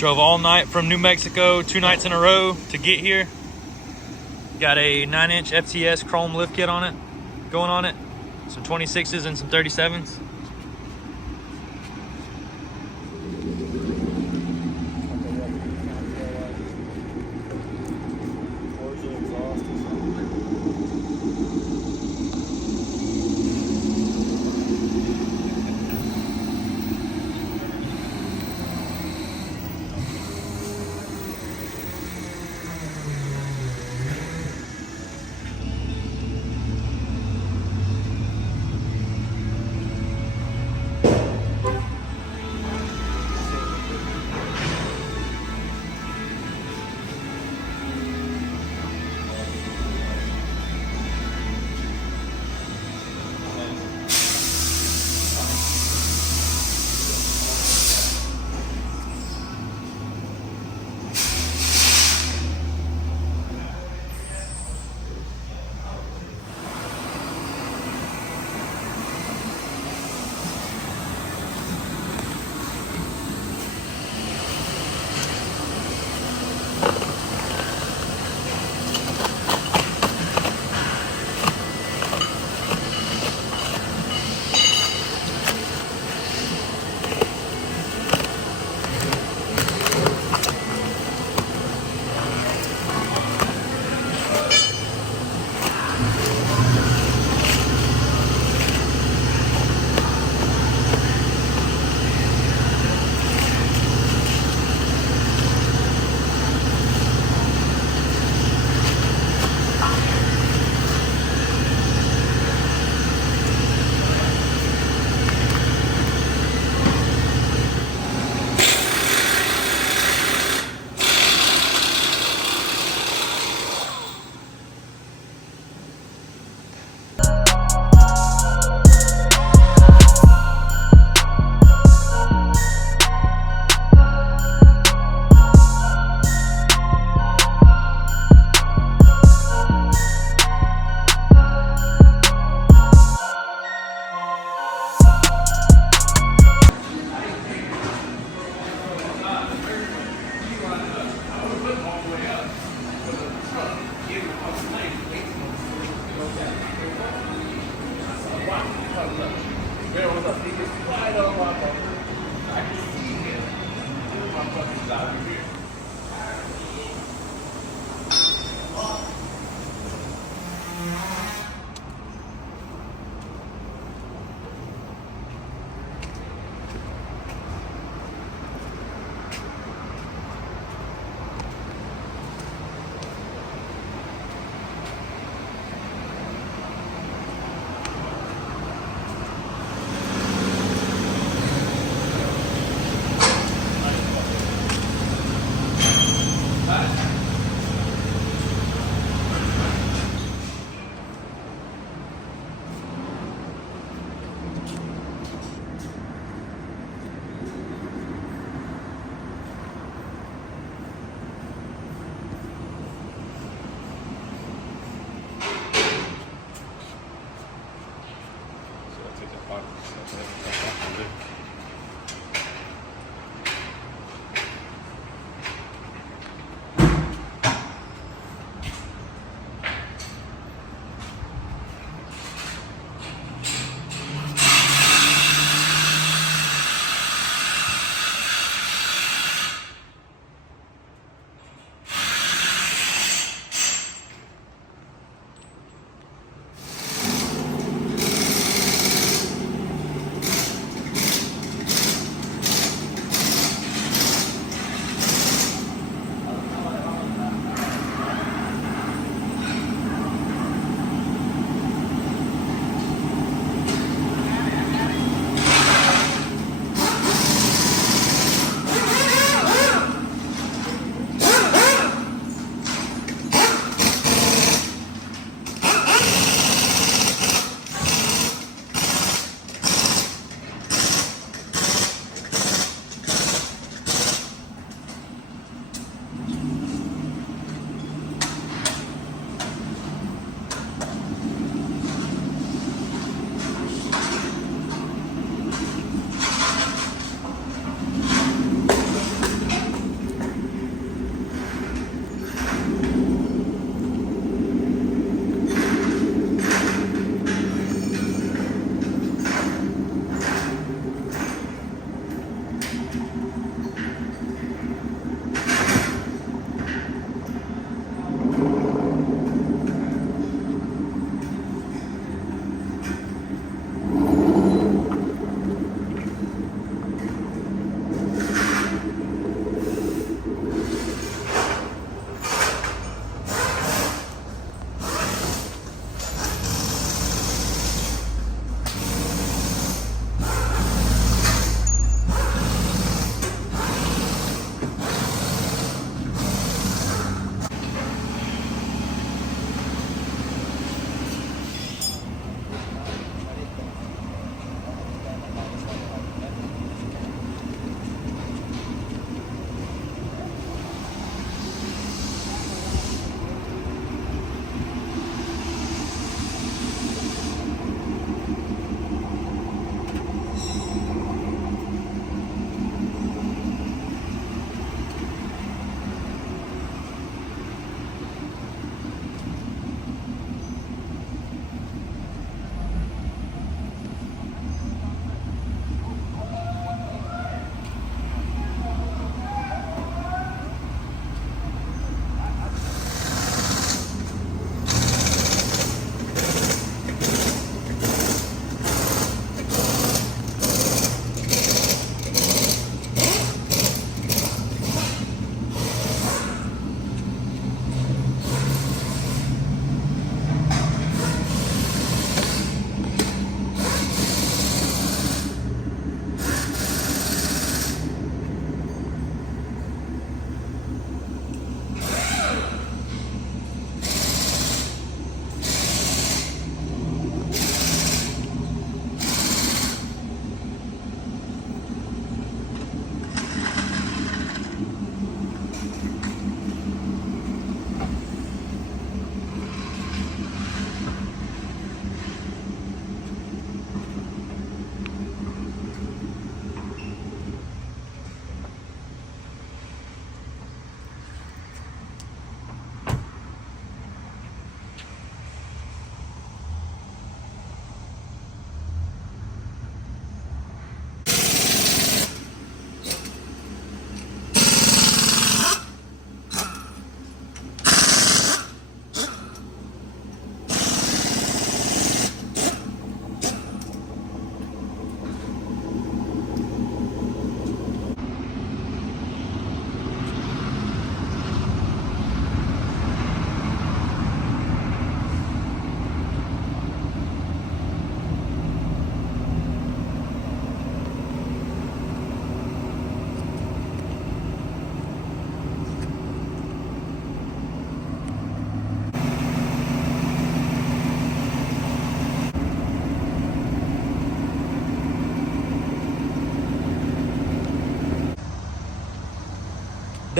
Drove all night from New Mexico, 2 nights in a row to get here. Got a 9-inch FTS chrome lift kit on it, going on it. Some 26s and some 37s.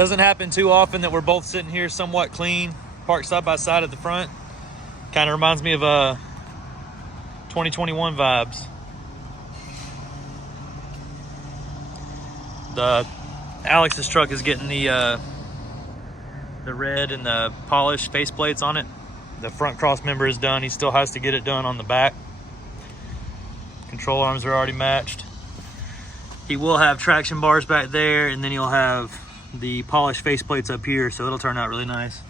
Doesn't happen too often that we're both sitting here somewhat clean, parked side by side at the front. Kind of reminds me of 2021 vibes. Alex's truck is getting the red and the polished faceplates on it. The front cross member is done. He still has to get it done on the back. Control arms are already matched. He will have traction bars back there, and then he'll have the polished faceplates up here, so it'll turn out really nice.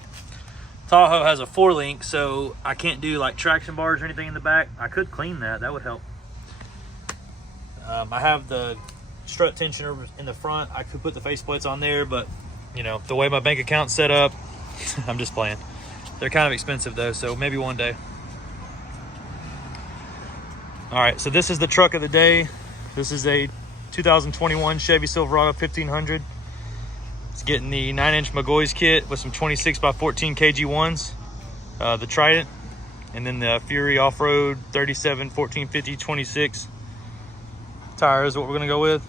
Tahoe has a 4-link, so I can't do like traction bars or anything in the back. I could clean that, that would help. I have the strut tensioner in the front. I could put the faceplates on there, but you know, the way my bank account's set up, I'm just playing. They're kind of expensive though, so maybe one day. All right, so this is the truck of the day. This is a 2021 Chevy Silverado 1500. It's getting the 9-inch McGaughys kit with some 26x14 KG1s, the Trident, and then the Fury Off-Road 37, 14, 50, 26 tires is what we're gonna go with.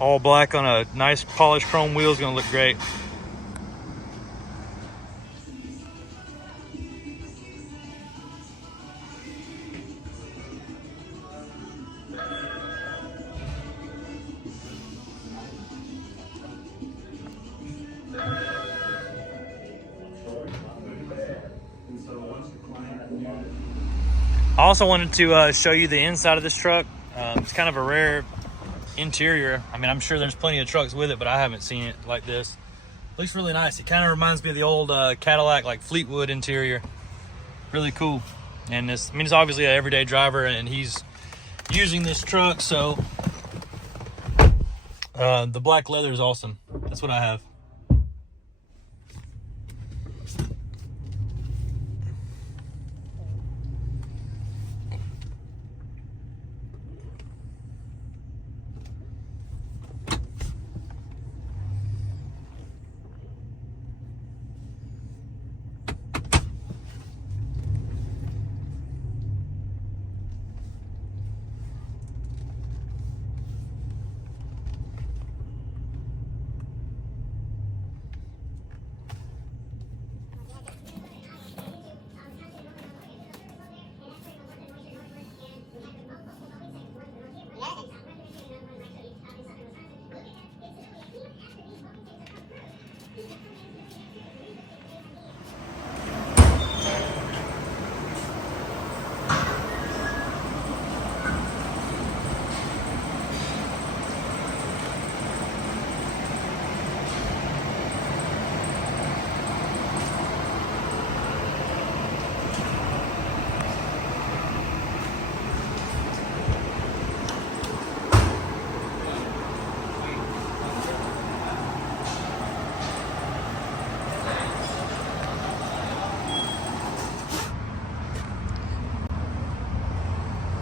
All black on a nice polished chrome wheel is gonna look great. I also wanted to show you the inside of this truck. It's kind of a rare interior. I mean, I'm sure there's plenty of trucks with it, but I haven't seen it like this. Looks really nice. It kind of reminds me of the old Cadillac, like Fleetwood interior. Really cool. And this, I mean, it's obviously an everyday driver, and he's using this truck, so the black leather is awesome. That's what I have.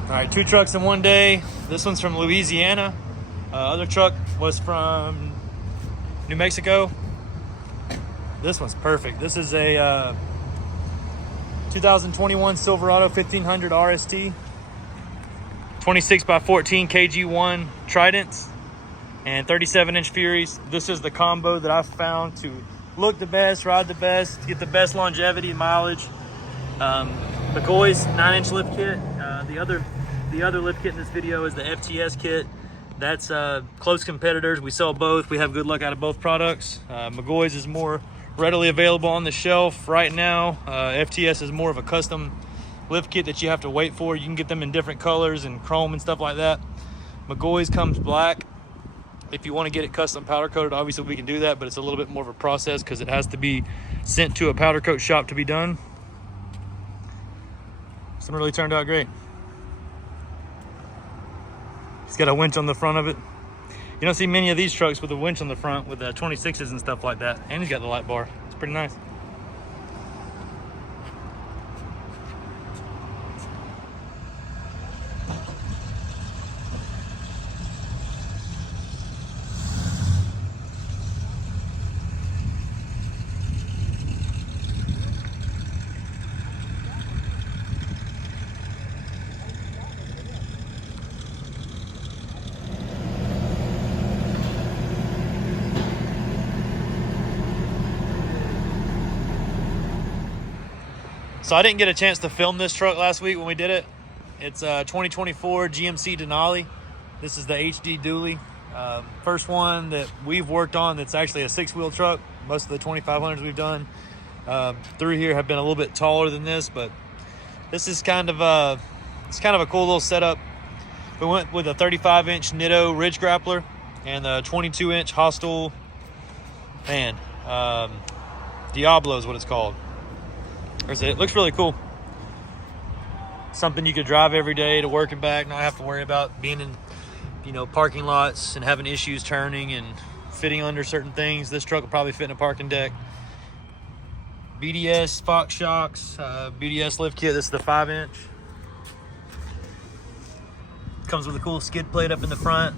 All right, 2 trucks in one day. This one's from Louisiana. Other truck was from New Mexico. This one's perfect. This is a 2021 Silverado 1500 RST, 26x14 KG1 Tridents, and 37-inch Furies. This is the combo that I found to look the best, ride the best, get the best longevity, mileage. McGaughys 9-inch lift kit. The other lift kit in this video is the FTS kit. That's close competitors. We sell both. We have good luck out of both products. McGaughys is more readily available on the shelf right now. FTS is more of a custom lift kit that you have to wait for. You can get them in different colors and chrome and stuff like that. McGaughys comes black. If you want to get it custom powder coated, obviously we can do that, but it's a little bit more of a process because it has to be sent to a powder coat shop to be done. This one really turned out great. It's got a winch on the front of it. You don't see many of these trucks with a winch on the front with 26s and stuff like that. And he's got the light bar. It's pretty nice. So I didn't get a chance to film this truck last week when we did it. It's a 2024 GMC Denali. This is the HD dually. First one that we've worked on that's actually a 6-wheel truck. Most of the 2500s we've done through here have been a little bit taller than this, but this is kind of a cool little setup. We went with a 35-inch Nitto ridge grappler and a 22-inch Hostile, Diablo is what it's called. It looks really cool. Something you could drive every day to work and back, not have to worry about being in, parking lots and having issues turning and fitting under certain things. This truck will probably fit in a parking deck. BDS Fox shocks, BDS lift kit. This is the 5-inch. Comes with a cool skid plate up in the front.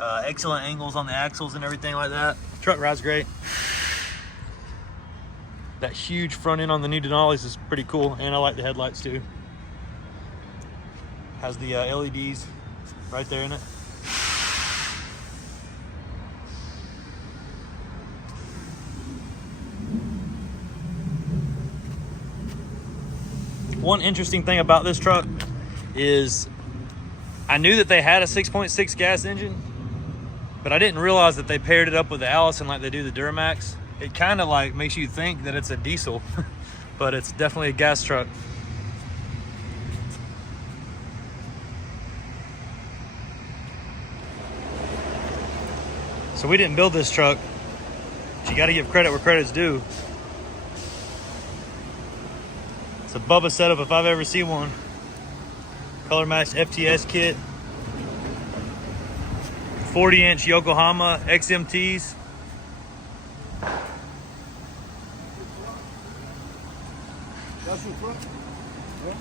Excellent angles on the axles and everything like that. Truck rides great. That huge front end on the new Denali's is pretty cool, and I like the headlights too. Has the LEDs right there in it. One interesting thing about this truck is I knew that they had a 6.6 gas engine, but I didn't realize that they paired it up with the Allison like they do the Duramax. It kind of like makes you think that it's a diesel, but it's definitely a gas truck. So we didn't build this truck, but you got to give credit where credit's due. It's a Bubba setup if I've ever seen one. Color matched FTS kit. 40-inch Yokohama XMTs. That's your truck? Yeah.